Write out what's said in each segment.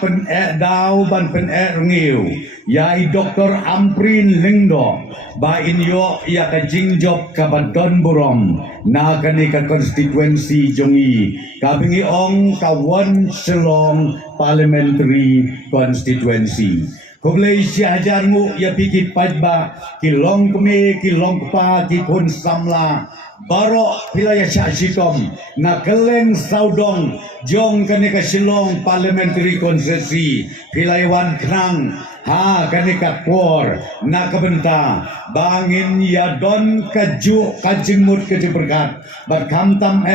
pen dau ban pen ngiu yai Dr. Amprin Lingdo ba inyo ya ka jingjob ka Don Burom na kani ka constituency jongi kabingi ong ka Wan Selong parliamentary constituency. Kublay siya hajar mo ya pikit padba kilong kumi kilong pa kikun samla baro pilaya siya sitom na keleng saudong jong kanika silong parliamentary constituency pilaywan knang ha kanika por na kabenta bangin ya don kaju kajingmut kaji berkat berkam tam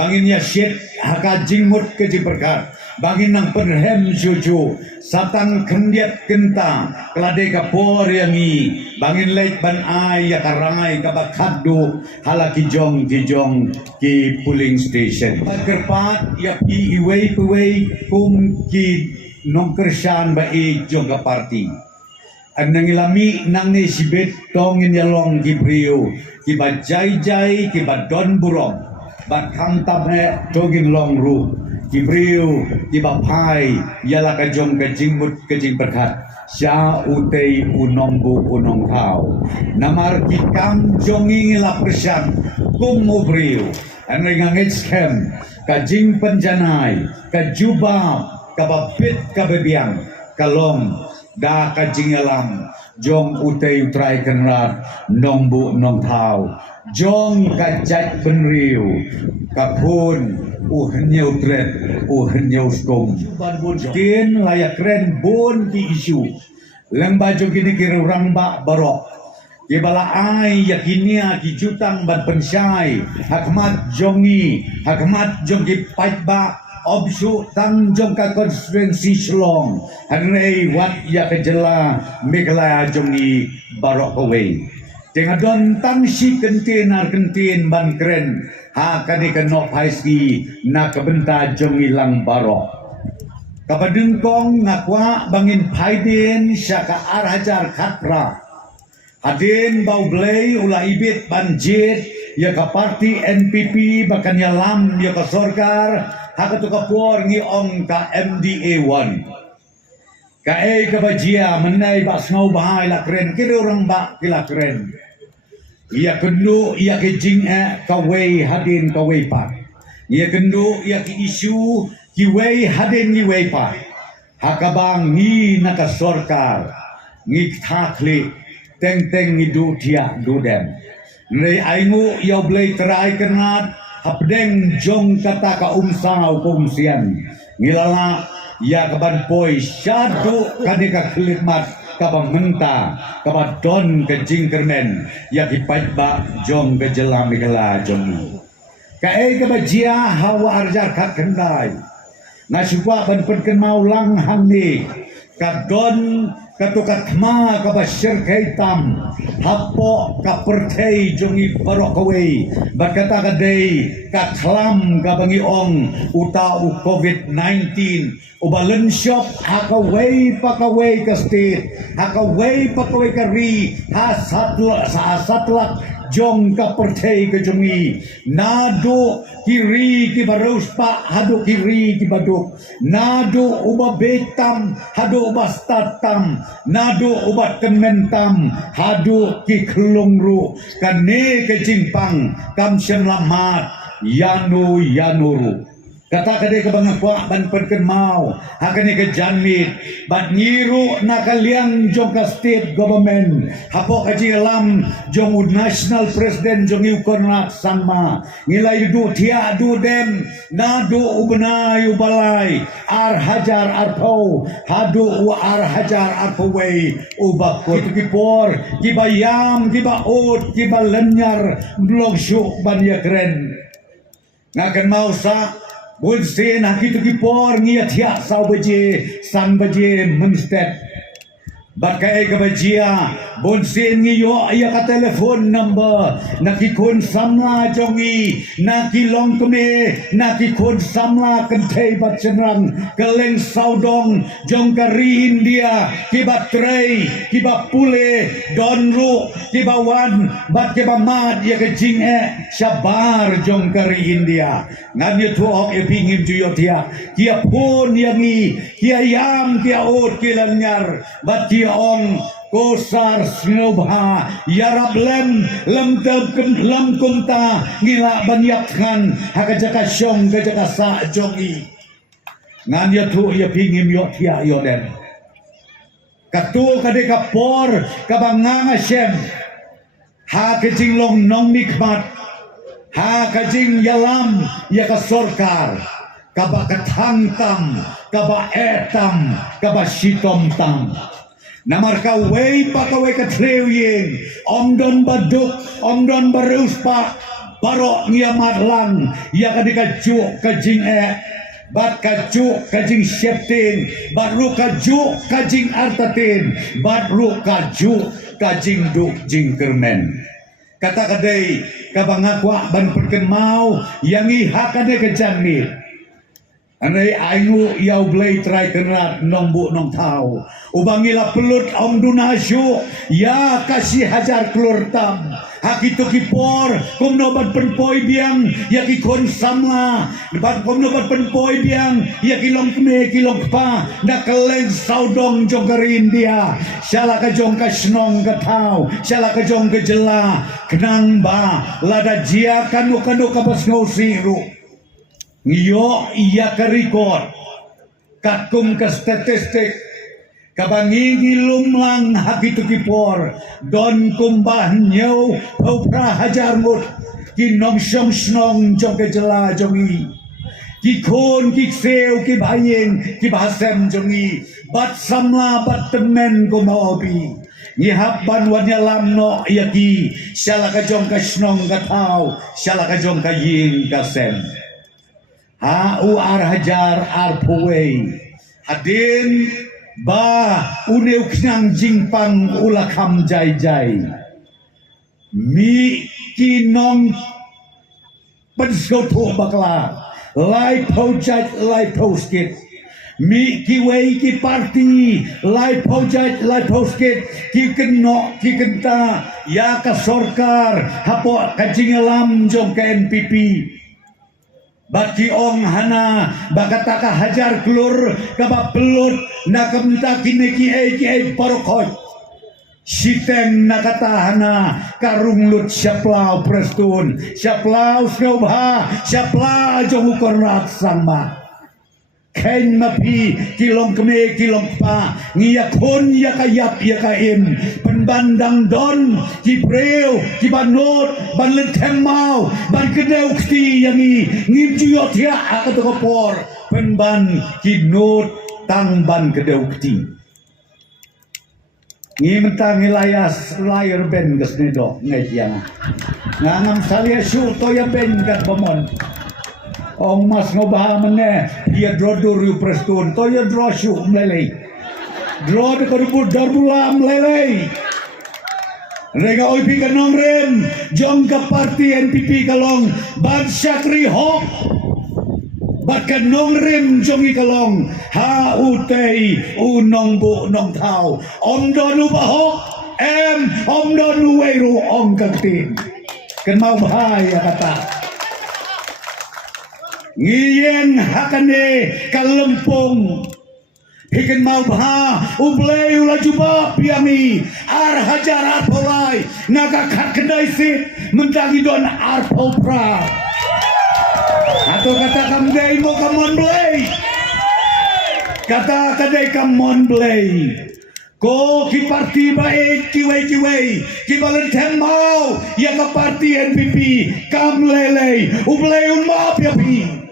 bangin ya shit ha kajingmut kaji berkat bangin nang penhem cucu satang kendiat kenta kelade kapor yangi bangin leit ban ai ya karangai kabakadu halaki jong ki polling station kerpat ya pi iway kum ki nongkersan ba i jong ka party ang nangilami nang ni sibet tongin yalong ki brio ki ba jai ki ba Don Burom ba kam tam tongin long ru Kibriu kibapai yala kajong kajingmut kajing berkat sya utei unombu unong tau namar kikam jongi la persyang kum ubriu anringang etskem kajing penjanai kajubab kabapit kabebiang kalom da kajing alam jong utei utrai kenrat nombu nong tau jong kajat benriu kapun henyau tret henyau stom kin layak keren bon ki isu leng baju kini kira orang bak barok ki bala ai yakinia ki jutang ban pensai hakmat jongi pait ba obsu tang jong ka konstituensi Selong hanrei wat ya kejela megla jongi barok away dengan don tang si kentin ban keren ha kani kenok haisi na kebenta jong ilang barok kapadengkong ngakwa bangin paiden syaka arhajar khatra hadin bau blay ula ibit banjit ya ka parti NPP bahkan ya lam ya ka sorkar ha katu kapor ngi ong ka MDA 1 ka ka bajia menai bas ngau bahai la keren kira orang bak kila keren ia kendu ia kejing kawai hadin kawai pat ia kendu ia ki isu kiwai hadin ni wai pat hakabang ni naka sorkar ngi thakli teng ni du tia du dem nei aingu ia blai terai kenat hapdeng jong kata ka umsau kumsian ngilala ia kaban poi syadu kadika khidmat kabang menta kabang don kejing kermen ya kipat ba jong kejelam mikala jongi kae kabajia hawa arjar kat kendai nasupa ban penken mau lang hangni kadon katukat ma kabasyir kaitam hapo kapertei jongi barokaway bakata kadai kaklam kabangi ong utau COVID-19 ubalen shop hakaway pakaway ka state hakaway pakaway ka ri ha satlak jong kapertei ke jongi nado kiri ki baruspa hado kiri ki baduk nado uba betam hado uba statam nado uba kementam hado ki kelungru kane ke jingpang kam lamat yanuru kata kade ke bangakwa ban perken mau hakane ke janmit bat ngiru nakaliang jong ka state government hapo kaji alam jong national president jong yukonat sama ngilai du tia du dem nadu ubnai ubalai ar hajar arpo hadu ar hajar arpowei ubakut kipor kibayam kibaut kibalenyar blog syuk ban ya keren ngakan mau sa Bunsin hakitu kipor ngiat ya sau baje san baje menstet Bakai kabajia bonsin ngiyo iya ka telefon number nakikon samla jongi nakilong keme nakikon samla kentay batsenrang keleng saudong jong kari India kiba trei kiba pule donru kiba wan bat kiba mad ya kejing syabar jong kari India ngan tu ok pingim tu yotia kia pun yangi kia yam kia ot kia lanyar bat kia ong kosar snobha yarab lem lem kumta ngila banyakkan hakajaka syong kajaka sa jongi ngan ya tu ya pingim yo tia yo den katu kadeka por kabanganga shem ha kajing long nong nikmat ha kajing yalam ya ka sorkar kaba katangtam kaba etam kaba shitom tam namar ka wei pa ka wei ka trewing omdon baduk omdon baruspa barok ngiamat lang ya ka dikajuk kajing bat kajuk kajing syeptin bat ru kajuk kajing artatin bat ru kajuk kajing duk jing kermen kata kadai kabangakwa ban perken mau yang iha kadai kejangni anai ainu yau blay try kenat nong bu nong tau ubangila pelut om dunasyu ya kasih hajar kelur tam hakitu kipor kom nobat penpoi biang ya ki kon samla bat kom nobat penpoi biang ya kilong kme kilong pa na keleng saudong jong ka India syala ka jong ka snong ka tau syala ka jong ka jela kenang ba lada jia kanu ka bas ngosiru ngiyo iya ka record kakum ka statistik kabangi lumlang hakitu kipor don kumbah nyaw paupra hajar mut kinong syong snong jong ke jela jongi kikon kikseu kibayeng kibasem jongi bat samla bat temen kumaobi ngihap banwan yalam no yaki syala ka jong ka snong ka tau syala ka jong ka yin ka sem ha u ar hajar ar puwei hadin ba uneu knang jingpang ulakam jai jai mi kinong pensoto bakla lai pojat lai poskit mi kiwei ki parti lai pojat lai poskit ki kenok ki kenta ya ka sorkar hapo kajing alam jong ke NPP baki ong hana bakataka hajar klur kaba pelut nakamta kineki parokoi siteng nakatahana karunglut syaplau prestun syaplau snobha syaplau jong ukorrat sangma ken mapi kilong keme kilong pa ngiyakon yakayap yakaim penbandang don kipreo kibanot banlet mau ban kedeu kti yangi ngimjuyot ya akatokopor penban kinot tangban kedeu kti ngimtang ilayas layar ben gesnedo ngejang ngangam salia syu toya ben kat bomon ong mas ngobah meneh dia drodur yu prestun toya drosyu melelei dro de koribut darbula melelei rega oi pi kanong rem jong ka parti NPP kalong ban syakri hok bat kanong rem jong i kalong ha utei unong bu nong tau om donu bahok om donu weru ong kaktin kan mau bahaya kata ngiyeng hakane kalempong hiken mau bah ublay ula juba piami ar hajar arpolai naga kat kedai sit mentagi don arpopra atau kata kamdai mo kamon blay kata kadai kamon blay ko ki parti baik kiwei kibalan mau ya ka parti NPP kam lelei ublay un ma piapi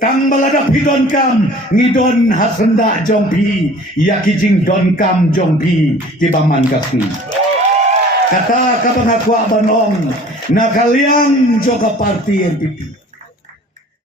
tang balada pidon kam ngidon hasenda jongpi ya kijing don kam jongpi kibaman kasni kata kabang aku abanong na kaliang joka parti NPP